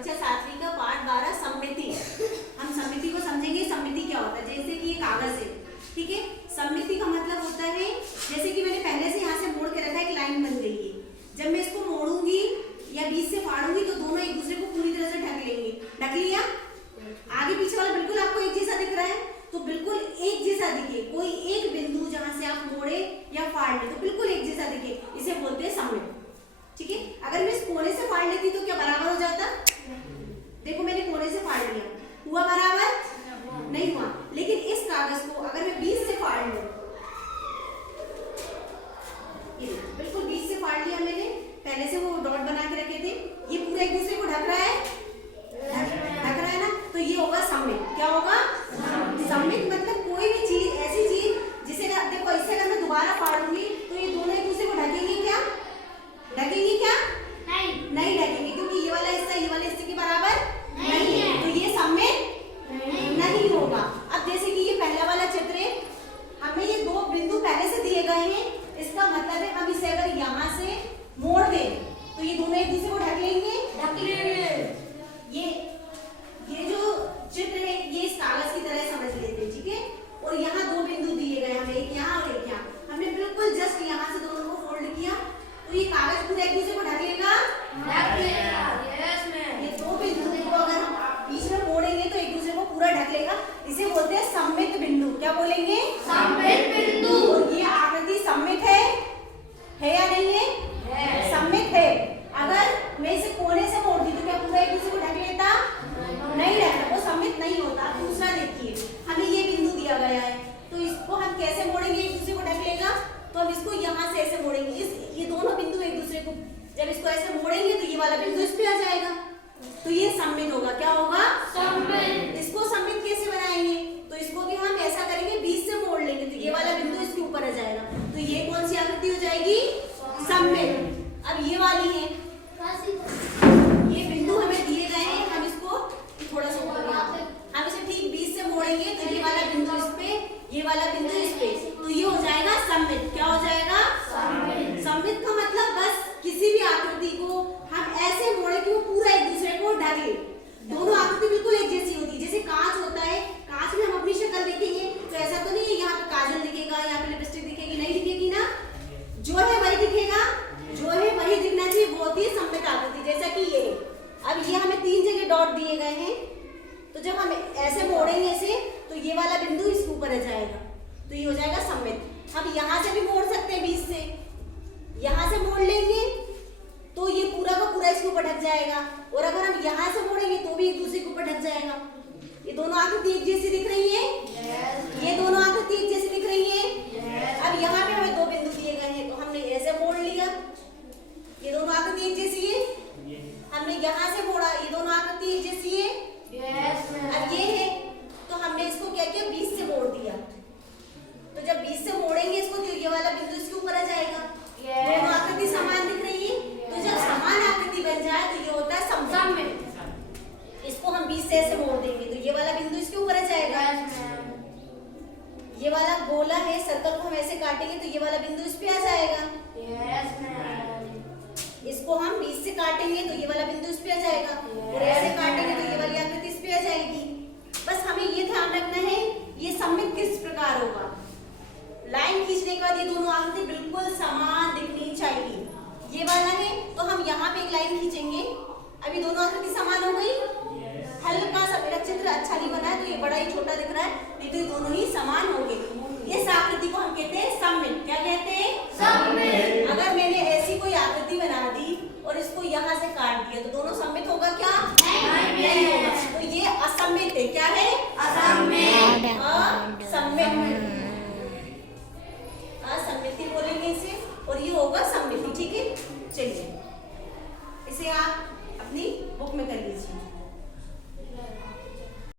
अच्छा, 7वीं का पाठ 12 सममिति। हम सममिति को समझेंगे। सममिति क्या होता है? जैसे कि ये कागज है, ठीक है। सममिति का मतलब होता है जैसे कि मैंने पहले से यहाँ से मोड़ के रखा है, एक लाइन बन गई है। जब मैं इसको मोड़ूंगी या बीच से फाड़ूंगी तो दोनों एक दूसरे को पूरी तरह से ढक लेंगे। ढक लिया? आगे पीछे वाला बिल्कुल आपको एक जैसा दिख रहा है, तो बिल्कुल एक जैसा दिखे। कोई एक बिंदु जहां से आप मोड़े या फाड़ ले तो बिल्कुल एक जैसा दिखे, इसे बोलते हैं सममित, ठीक है। अगर मैं इस कोने से फाड़ लेती तो क्या बराबर हो जाता? देखो मैंने कोने से फाड़ लिया, हुआ बराबर? नहीं हुआ। लेकिन इस कागज को अगर मैं बीच से फाड़ लूं, ये बिल्कुल बीच से फाड़ लिया मैंने, पहले से वो डॉट बना के रखे थे, ये पूरा एक दूसरे को ढक रहा है, ढक रहा है ना, तो ये होगा सममित। क्या होगा? सममित मतलब कोई भी चीज, ऐसी चीज जिसे देखो इससे अगर मैं दोबारा फाड़ूंगी तो ये दोनों एक दूसरे को ढकेंगे क्या? ढकेंगे क्या? नहीं ढकेंगे, क्योंकि ये वाला हिस्सा ये वाले हिस्से के बराबर नहीं है, तो ये सममित नहीं होगा। अब जैसे कि ये पहला वाला चित्र है, हमें ये दो बिंदु पहले से दिए गए हैं, इसका मतलब है हम इसे अगर यहाँ से मोड़ दें तो ये दोनों एक दूसरे को ढक लेंगे। ये जो चित्र है ये इस कागज की तरह समझ लेते हैं, ठीक है। और यहाँ दो बिंदु दिए गए हमें, एक यहाँ और एक यहाँ। हमने बिल्कुल जस्ट यहाँ से दोनों को फोल्ड किया तो ये कागज पूरा एक दूसरे को ढक लेगा। ये दो बिंदु को अगर हम बीच में मोड़ेंगे तो एक दूसरे को पूरा ढक लेगा, इसे बोलते हैं सममित बिंदु। क्या बोलेंगे? सममित बिंदु। और ये आकृति सममित है या नहीं है? सममित है। अगर मैं इसे कोने से मोड़ती तो क्या पूरा एक दूसरे को ढक लेता? नहीं ढकता, वो सममित नहीं होता। दूसरा देखिए, हमें ये बिंदु दिया गया है तो इसको हम कैसे मोड़ेंगे एक दूसरे को ढक लेगा? तो हम इसको यहाँ से ऐसे मोड़ेंगे, ये दोनों बिंदु एक दूसरे को जब इसको ऐसे मोड़ेंगे तो ये वाला बिंदु इस पे आ जाएगा, तो ये सममित होगा। क्या होगा? सममित। इसको सममित कैसे बनाएंगे? तो इसको भी हम ऐसा करेंगे, बीच से मोड़ लेंगे तो ये वाला बिंदु इसके ऊपर आ जाएगा, तो ये कौन सी आकृति हो जाएगी? सममित। अब ये वाली है, ये बिंदु हमें दिए गए हैं, हम इसको थोड़ा सा ऊपर हम इसे ठीक बीच से मोड़ेंगे तो ये वाला बिंदु इस पे, ये वाला बिंदु इस पे, तो ये हो जाएगा सममित। क्या हो जाएगा? सममित। सममित का मतलब बस किसी भी आकृति को हम ऐसे मोड़े कि वो पूरा एक दूसरे को ढक ले। दोनों आकृति बिल्कुल एक जैसी होती है। जैसे कांच होता है, कांच में हम अपनी शक्ल देखेंगे तो ऐसा तो नहीं है यहाँ पे काजल दिखेगा, यहाँ पे लिपस्टिक दिखेगी, नहीं दिखेगी ना, जो है वही दिखेगा, जो है वही दिखना चाहिए, वो होती है सममित आकृति। जैसा कि ये, अब ये हमें 3 जगह डॉट दिए गए हैं, तो जब हम ऐसे मोड़ेंगे इसे तो ये वाला बिंदु इसके ऊपर आ जाएगा, तो ये हो जाएगा सममित। हम यहाँ से भी मोड़ सकते हैं, बीच से यहाँ से मोड़ लेंगे तो ये पूरा का पूरा इसके ऊपर ढक जाएगा, और अगर हम यहाँ से मोड़ेंगे तो भी एक दूसरे के ऊपर ढक जाएगा। ये दोनों आकृति एक जैसी दिख रही है? ये दोनों आकृति एक जैसी दिख रही है? अब यहाँ पे हमें 2 बिंदु दिए गए हैं तो हमने ऐसे मोड़ लिया, ये दोनों आकृति एक जैसी है। हमने यहाँ से मोड़ा, ये दोनों आकृति एक जैसी है। अब ये है तो हमने इसको क्या किया? बीच से मोड़ दिया, तो जब बीच से मोड़ेंगे इसको तो ये वाला बिंदु इसके ऊपर आ जाएगा। दोनों आकृति समान दिख रही है, तो जब समान आकृति बन जाए तो ये होता है सममित। इसको हम बीच से ऐसे मोड़ देंगे तो ये वाला बिंदु इसके ऊपर आ जाएगा। ये वाला गोला है, सर्कल को हम ऐसे काटेंगे तो ये वाला बिंदु इस पे आ जाएगा। इसको हम बीच से काटेंगे तो ये वाला बिंदु इस पे आ जाएगा, और ऐसे काटेंगे तो ये वाली आकृति इस पे आ जाएगी। बस हमें ये ध्यान रखना है ये सममित किस प्रकार होगा। लाइन खींचने के बाद ये दोनों आकृति बिल्कुल समान दिखनी चाहिए। ये वाला है तो हम यहाँ पे एक लाइन खींचेंगे, अभी दोनों आकृति समान हो गई। हल्का सा मेरा चित्र अच्छा नहीं बना है तो ये बड़ा ही छोटा दिख रहा है, नहीं तो ये दोनों ही समान हो गए। इस आकृति को हम कहते हैं